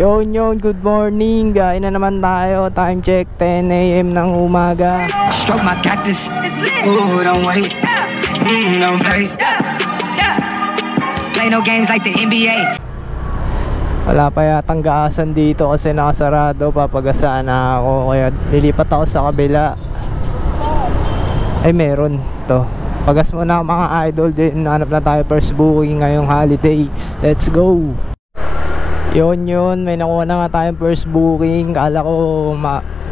Yun, good morning. Gain na naman tayo. Time check, 10 AM ng umaga. Stroke my cactus. Ooh, don't wait. Don't play. Play no games like the NBA. Wala pa yatang gaasan dito kasi nakasarado. Papagasaan na ako. Kaya lilipat ako sa kabila. Ay, meron to. Pagas mo na mga idol din. Hanap na tayo first booking ngayong holiday. Let's go. Yun, may nakuha na nga tayong first booking. Kala ko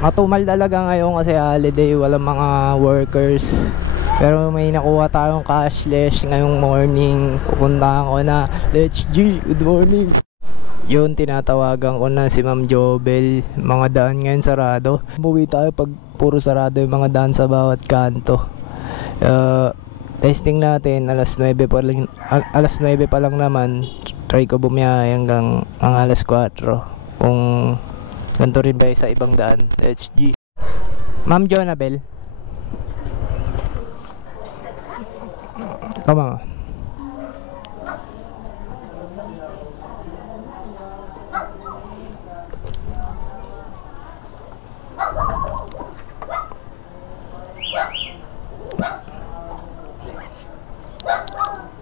matumal talaga ngayon kasi holiday, walang mga workers. Pero may nakuha tayong cashless ngayong morning. Pupuntahan ko na. Let's G, good morning. Yun, tinatawagan ko na si Ma'am Jobel. Mga daan ngayon sarado. Umuwi tayo pag puro sarado yung mga daan sa bawat kanto. Testing natin, alas 9 pa lang naman. Try ko bumiyahe hanggang mga alas 4 kung ganito rin ba sa ibang daan. HG. Ma'am Jonabel, come on.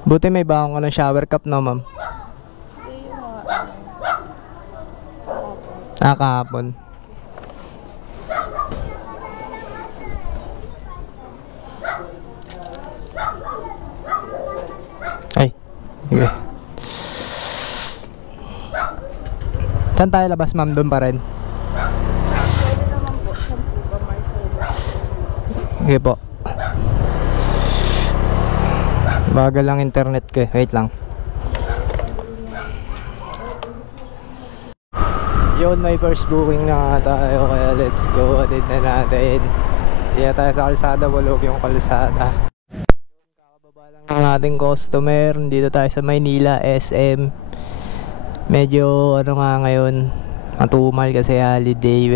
Buti may bakang ko ng shower cup, no ma'am? Kahapon. Ay, okay. Saan tayo labas, ma'am? Doon pa rin? Okay po. Bagal lang internet ko eh. Wait lang. Yun, may first booking na tayo. Kaya let's go. Atid na natin. Hindi na tayo sa kalsada. Walog yung kalsada. Kakababa lang ng ating customer. Dito tayo sa Maynila SM. Medyo ano nga ngayon, matumal kasi holiday.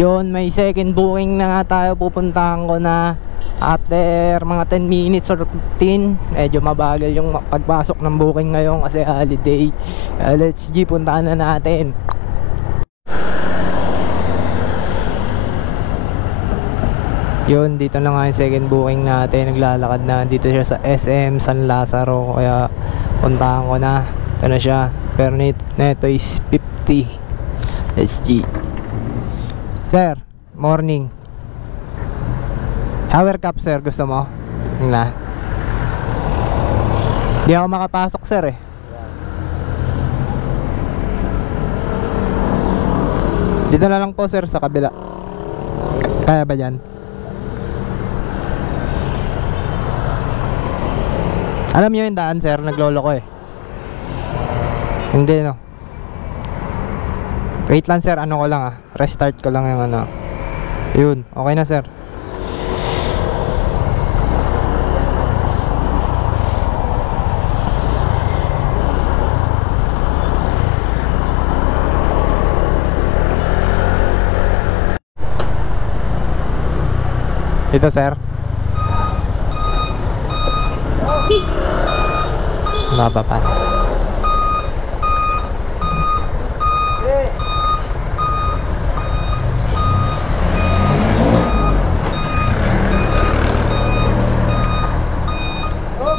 Yun, may second booking na nga tayo. Pupuntahan ko na after mga 10 minutes or 15. Medyo mabagal yung pagpasok ng booking ngayon kasi holiday. Let's G, puntahan na natin. Yun, dito na nga yung second booking natin. Naglalakad na. Dito siya sa SM San Lazaro. Kaya puntahan ko na. Ito na siya. Pero neto is 50. Let's G. Sir, morning. Shower cup, sir, gusto mo? Na. Di ako makapasok, sir eh. Dito na lang po, sir, sa kabila. Kaya ba yan? Alam nyo yung daan, sir, naglolo ko eh. Hindi, no. Wait lang, sir, ano ko lang restart ko lang yung ano. Yun, okay na, sir. Ito, sir. Baba pa.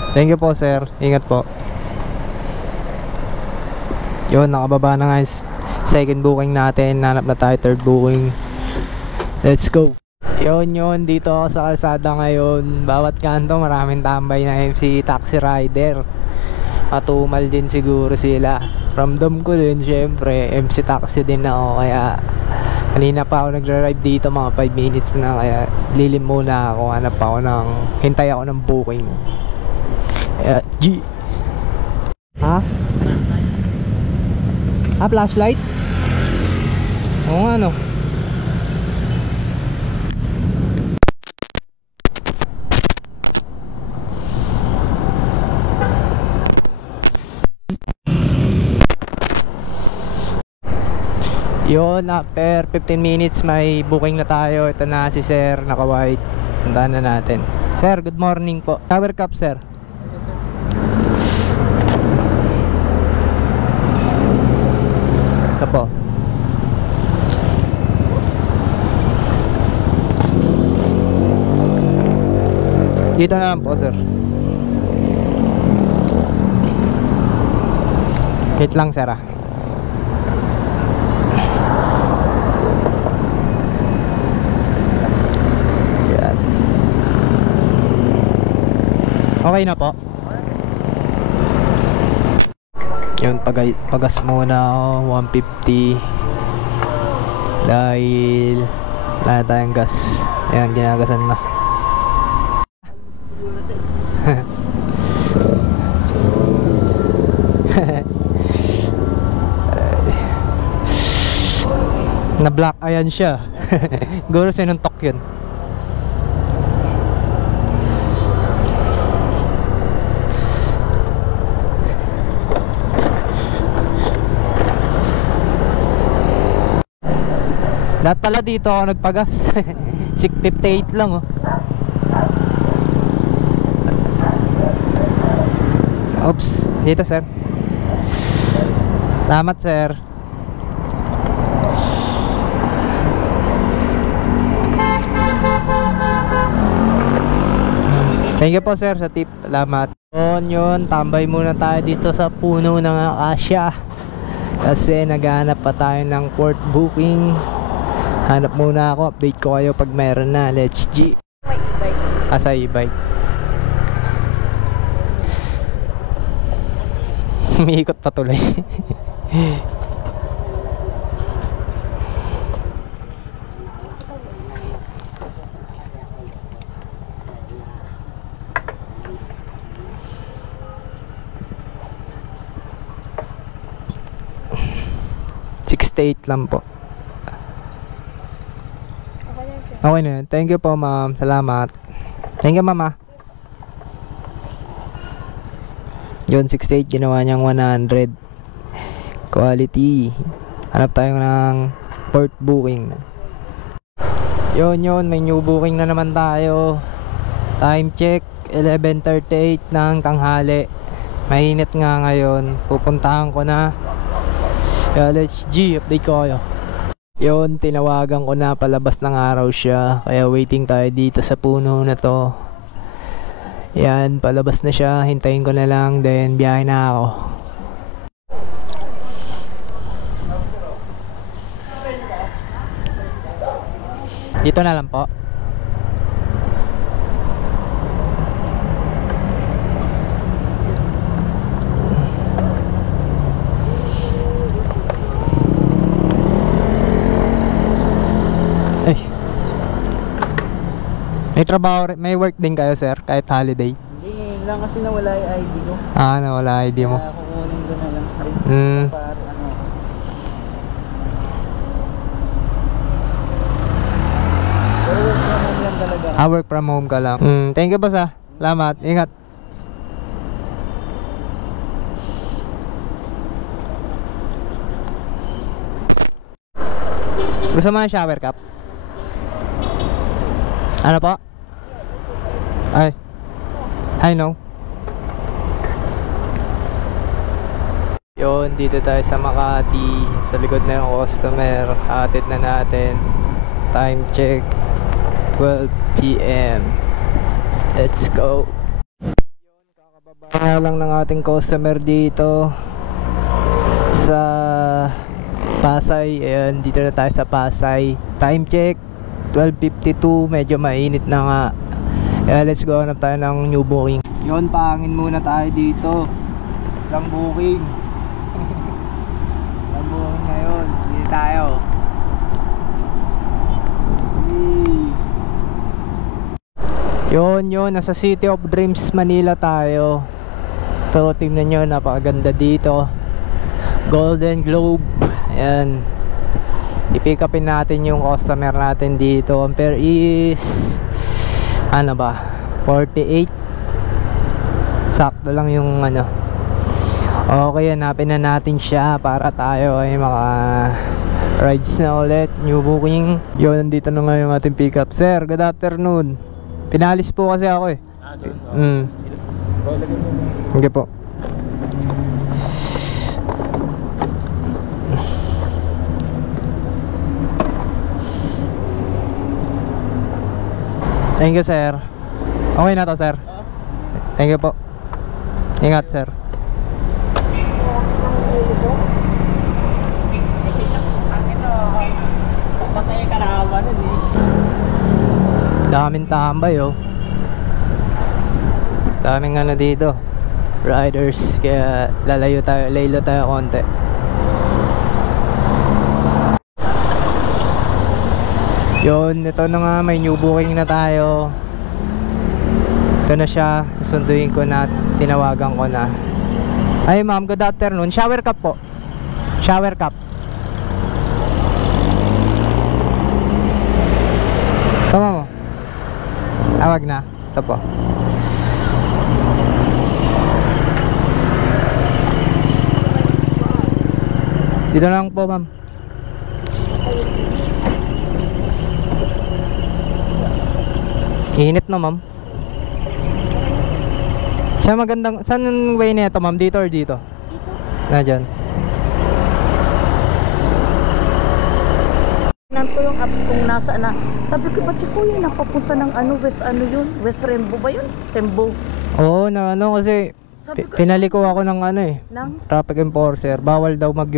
Thank you po, sir. Ingat po. Yun, nakababa na nga yung second booking natin. Nanap na tayo third booking. Let's go. Yun, dito ako sa kalsada ngayon. Bawat kanto maraming tambay na MC taxi rider. Matumal din siguro sila. Ramdam ko din, syempre MC taxi din ako. Kaya kanina pa ako nagra-drive dito, mga 5 minutes na. Kaya lilim muna ako. Hanap ako ng, hintay ako ng booking. G. Ha? Flashlight? Oo nga, no. Yun, after 15 minutes may booking na tayo. Ito na si sir, naka-white. Puntahan na natin. Sir, good morning po. Shower cup, sir. po. Dito na lang po, sir. Wait lang, sir, ah. Yan. Okay na po. Yun, pagas muna ako, 150. Dahil wala tayong gas. Ayan, ginagasan na. Na-block, ayan siya. Guro sinuntok yun. Lahat pala dito ako nagpagas. 658 lang, oh. Oops, dito, sir. Salamat, sir. Thank you po, sir, sa tip. Salamat. Yun, tambay muna tayo dito sa puno ng akasya. Kasi naghanap pa tayo ng port booking. Hanap muna ako, update ko kayo pag meron na. Let's G. May e-bike. Sa e-bike. Umiikot pa tuloy. $68 lang po. Okay na yun. Thank you po, ma'am. Salamat. Thank you, mama. Yun, 68. Ginawa niyang 100. Quality. Hanap tayo ng port booking. Yun. May new booking na naman tayo. Time check. 11:38 ng tanghali. Mainit nga ngayon. Pupuntahan ko na. Kaya let's G. Update ko kayo. Yun, tinawagan ko na, palabas ng araw siya. Kaya waiting tayo dito sa puno na to. Yan, palabas na siya. Hintayin ko na lang, then biyahe na ako. Dito na lang po. May trabaho, may work din kayo, sir, kahit holiday? Hindi lang kasi nawala yung ID ko. Nawala ID mo. Kaya kukunin ko na lang sa para ano. Pero work from home lang talaga. Work from home ka lang. Thank you, boss, ah. Salamat. Ingat. Gusto mo ng shower cap? Ano po? Ay, I know. Yun, dito tayo sa Makati. Sa likod na yung customer. Hatid na natin. Time check 12 PM. Let's go. Yun, kakababa lang ng ating customer dito sa Pasay. Ayan, dito na tayo sa Pasay. Time check 12:52. Medyo mainit na nga. Kaya let's go, hanap tayo ng new booking. Yun, pahangin muna tayo dito. Lang booking. Lang booking ngayon. Hindi tayo. Yun, nasa City of Dreams, Manila tayo. Ito, tingnan nyo, napakaganda dito. Golden Globe. Ayan. I-pick upin natin yung customer natin dito. Ampere is ano ba, 48. Sakto lang yung ano. Okay, hanapin na natin siya para tayo ay maka rides na ulit. New booking. Yun, nandito na nga yung ating pick up. Sir, good afternoon. Pinalis po kasi ako eh. Okay po. Thank you, sir. Okay na to, sir. Thank you po. Ingat, sir. Patay ka na ba nun eh. Daming tambay, oh. Daming ano dito, riders. Kaya laylo tayo konti. Yun, ito na nga, may new booking na tayo. Ito na siya, sunduin ko na, tinawagan ko na. Ay ma'am, good afternoon. Shower cup po. Shower cup. Tama mo. Tawag na. Ito po. Dito lang po, ma'am. Init na, ma'am. Siya magandang, saan yung way nito, ma'am? Dito or dito? Dito. Na dyan. Nanto yung apps kung nasa na. Sabi ko, ba't si Kuya napapunta ng ano, West ano yun? West Rembo ba yun? Sembo. Oo, na ano kasi Sabi ko, pinaliko ako ng ano eh. Nang? Traffic enforcer. Bawal daw mag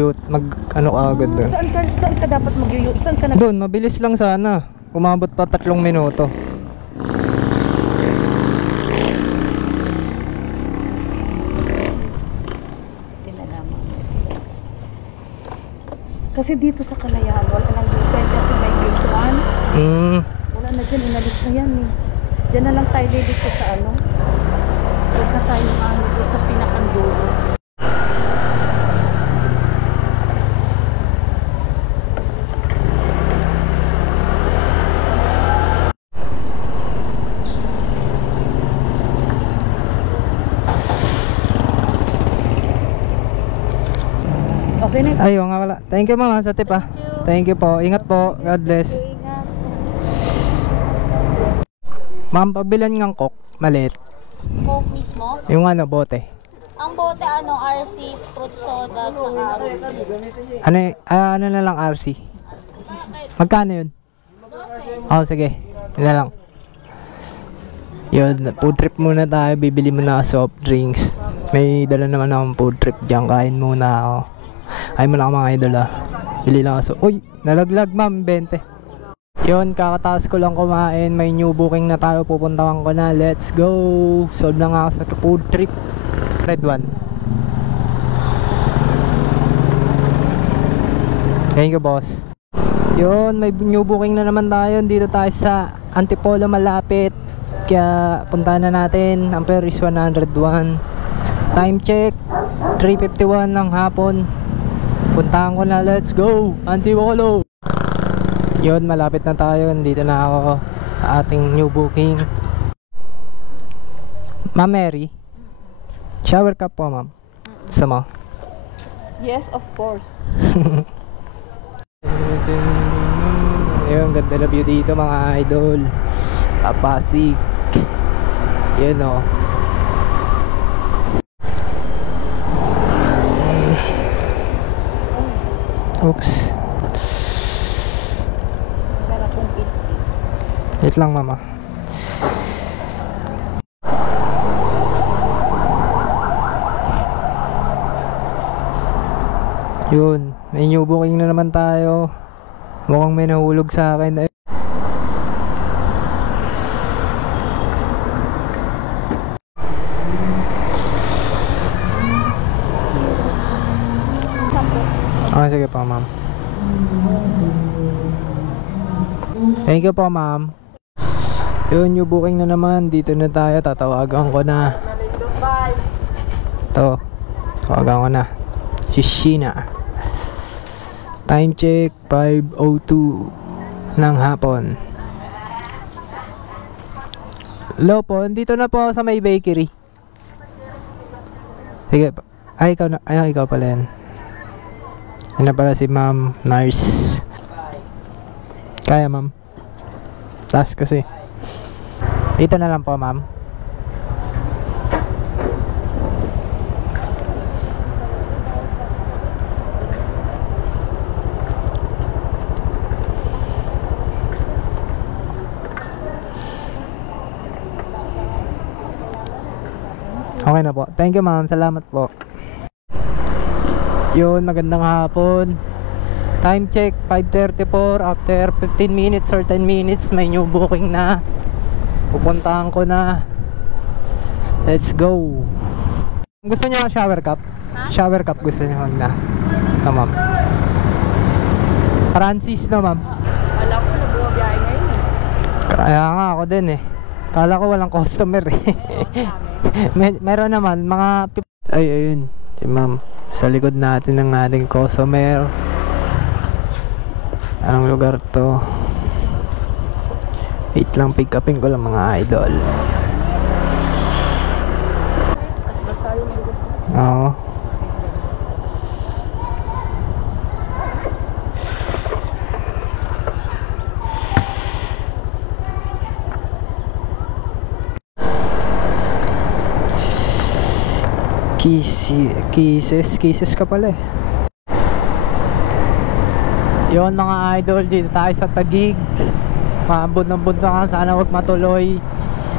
ano agad doon. Saan ka dapat mag-yuyo? Saan ka Doon, mabilis lang sana. Umabot pa 3 minuto. Kasi dito sa Kalayaan, wala nang dito kasi may gate 1. Wala na dyan, inalis na yan eh. Diyan na lang tayo liliko sa ano. Huwag na tayo ano doon sa pinakandulo. Okay na. Ayun nga wala. Thank you mama sa tip ah. Thank you po. Ingat po. God bless. Ingat. Ma'am, pabilan ng coke. Maliit. Coke mismo. Yung ano, bote. Ang bote ano, RC, fruit soda, saka Ano na lang RC? Magkano yun? Oh, sige. Yun na lang. Yun, food trip muna tayo. Bibili muna soft drinks. May dala naman akong food trip dyan. Kain muna ako. Kain muna ako mga idol ah. Bili lang ako. Uy, nalaglag ma'am, 20. Yun, kakataas ko lang kumain. May new booking na tayo. Pupuntawan ko na. Let's go. Solve na nga ako sa food trip. Red one. Thank you boss. Yun, may new booking na naman tayo. Dito tayo sa Antipolo malapit. Kaya puntahan na natin. Ampere is 101. Time check 3:51 ng hapon. Puntahan ko na. Let's go Antipolo. Yun, malapit na tayo. Dito na ako sa ating new booking. Ma'am Mary, shower cup po ma'am. Sama. Yes, of course. Ayun, ganda na view dito mga idol. Papasig. Yun o. Oops. Wait lang mama. Yun, may new booking na naman tayo. Mukhang may nahulog sa akin. Ah, sige po ma'am. Thank you po ma'am. Yun, new booking na naman. Dito na tayo. Tatawagan ko na. Ito. Tawagan ko na. Shishina. Time check 5:02 ng hapon. Hello po. Dito na po sa may bakery. Sige. Ay, ikaw na. Ay, ikaw pala yan. Yan na pala si ma'am nurse. Kaya ma'am. Task kasi. Dito na lang po ma'am. Okay na po. Thank you ma'am. Salamat po. Yun, magandang hapon. Time check 5:34. After 15 minutes or 10 minutes may new booking na. Pupuntahan ko na. Let's go. Gusto niya shower cup? Shower cup gusto niya mag na. No ma'am. Francis no ma'am. Alam ko, nabuwabiyahe ngayon eh. Kaya nga ako din eh. Kala ko walang customer eh. Meron naman mga ay ayun si ma'am sa likod natin ng ating customer. Anong lugar to? Wait lang, pick upin ko lang mga idol. Oo. Kisses ka pala eh. Yon mga idol, dito tayo sa Taguig. Maabot ng buntangan, sana wag matuloy.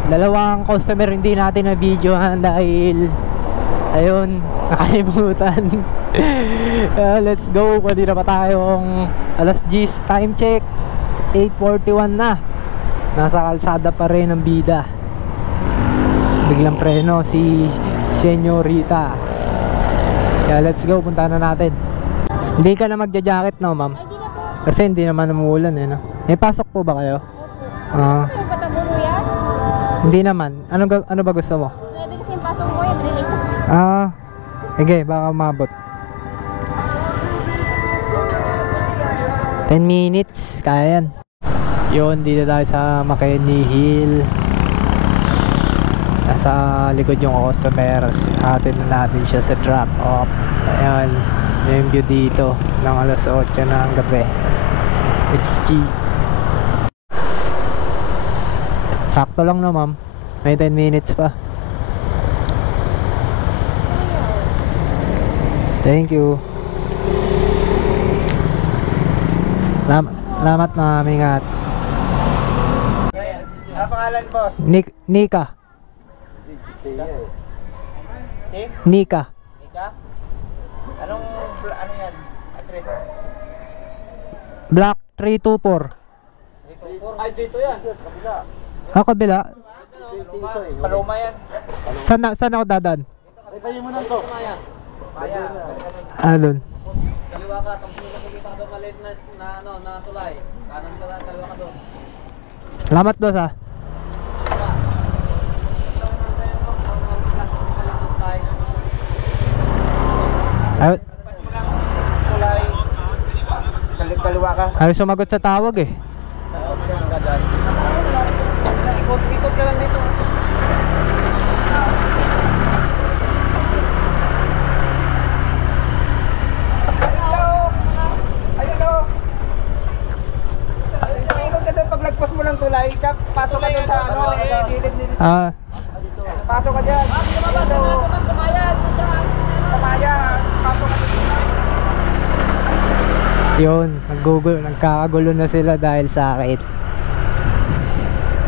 Dalawang customer hindi natin na videohan dahil ayun, nakalimutan. Let's go, pwede na pa tayong alas 10, time check 8:41 na. Nasa kalsada pa rin ang bida. Biglang preno si Senyorita. Kaya let's go, punta na natin. Hindi ka na magja-jacket no ma'am? Ay, di na po. Kasi hindi naman umuulan eh no? Eh pasok po ba kayo? Ano ba tabo mo yan? Hindi naman. Ano ba gusto mo? Pwede kasi yung pasok mo yan, relate. Sige, baka mabot 10 minutes, kaya yan. Yun, dito tayo sa McKinney Hill. Nasa likod yung customer. Atin na natin siya sa drop off. Ayan, yung view dito ng alas 8 ng gabi. SG. Sakto lang no ma'am. May 10 minutes pa. Thank you. Salamat ma'am, ingat. Ano pangalan, boss? Nika. Nika. Ika? Anong ano yan? Address? Block 324. Ay, dito yan. Kabila. Kabila. Paloma yan. Saan ako dadan? Tayo mo nang to. Maya. Doon. Kaliwa ka, tapos nakikita ka doon maliit na tulay. Kanan ka, kaliwa ka doon. Salamat boss ha. Ay, Tulay. Kaliwa ka. ayaw sumagot sa tawag eh. Ikot ka lang dito. Paglagpas mo ng tulay, pasok ka dun sa ano, gilid. Pasok ka dyan. Sa bayan. Sa bayan. Pasok ka dun. Yun, nagkakagulo na sila dahil sa akin.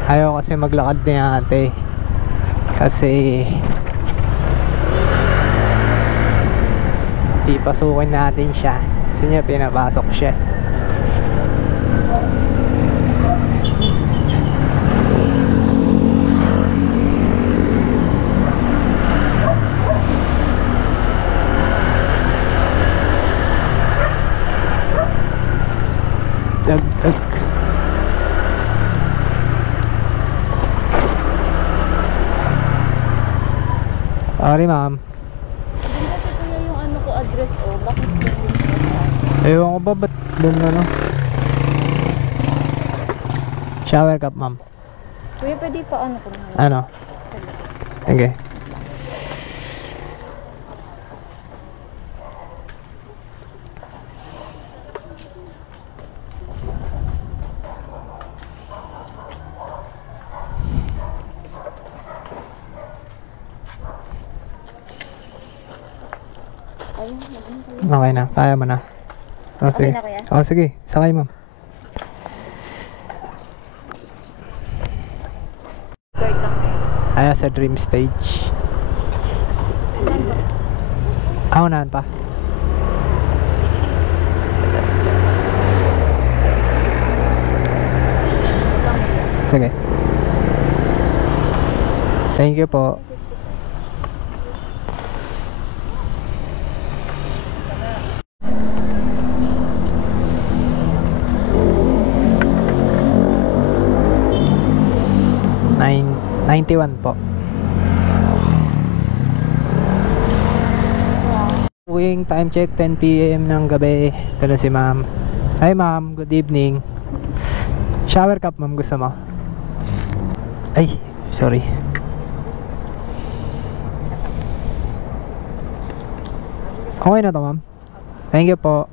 Ayaw kasi maglakad ni ate. Kasi ipasukin natin siya. Kasi niya pinapasok siya. Dagdag. Sorry ma'am. Hindi kasi kuya yung ano ko address o bakit ganun? Ewan ko ba ba't dun ano? Shower cup ma'am. Kuya, pwede pa ano ko naman? Ano? Okay. Ayun, Okay na, kaya mo na. Oh, Okay sige. na, kuya? Oh, sige, sakay ma'am. Guide lang eh. Ayan sa dream stage. Unahan pa. Sige. Thank you po. Nine, 91 po. Uwing time check 10 PM ng gabi. Pero si ma'am. Hi ma'am, good evening. Shower cup ma'am, gusto mo? Ay, sorry. Okay na to ma'am. Thank you po.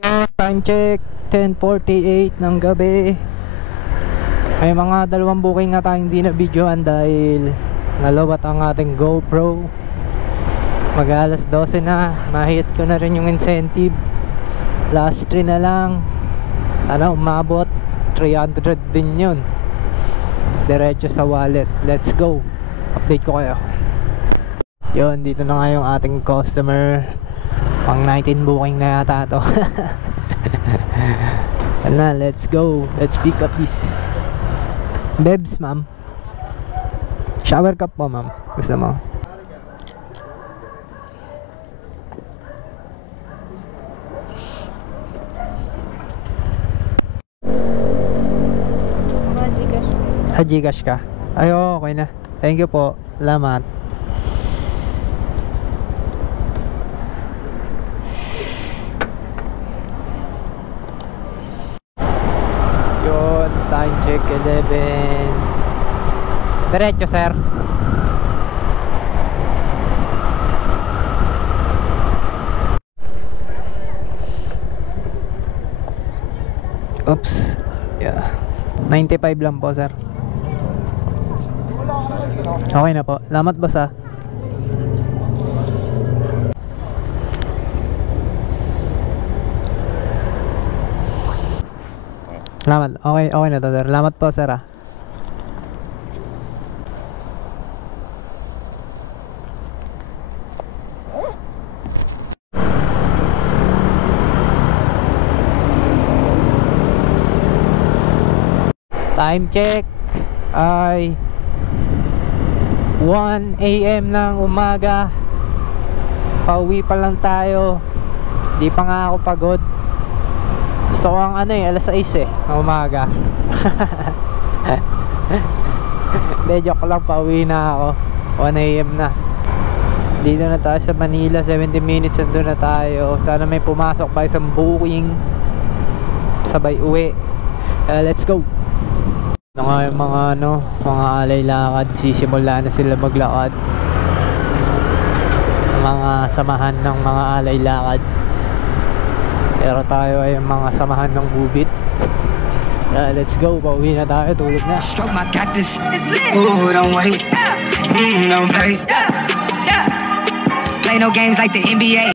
Yun, time check 10:48 ng gabi. May mga 2 booking nga tayong hindi na videoan dahil nalawat ang ating GoPro. Mag-alas 12 na. Mahit ko na rin yung incentive. Last 3 na lang. Sana umabot 300 din yun. Diretso sa wallet. Let's go. Update ko kayo. Yun, dito na nga yung ating customer. Pang 19 booking na yata to. Yan na, let's go. Let's pick up this. Bebs ma'am. Shower cup po ma'am. Gusto mo? Gcash ka? Ay, okay na. Thank you po. Salamat. Yun, time check 11. Diretso sir. Oops. Yeah. 95 lang po sir. Okay na po. Salamat boss ah. Salamat. Okay na to sir. Salamat po sir ah. Time check ay 1 AM ng umaga. Pauwi pa lang tayo. Di pa nga ako pagod. Gusto ko ang alas 6 ng umaga. De, joke lang, pauwi na ako. 1 AM na. Dito na tayo sa Manila. 70 minutes nandun na tayo. Sana may pumasok pa isang booking. Sabay uwi. Let's go. Ito nga yung mga alay lakad. Sisimula na sila maglakad. Mga samahan ng mga alay lakad. Pero tayo ay mga samahan ng gubit. Let's go, pauwi na tayo, tulog na. Stroke my cactus. Ooh, don't wait. Don't wait. Play no games like the NBA.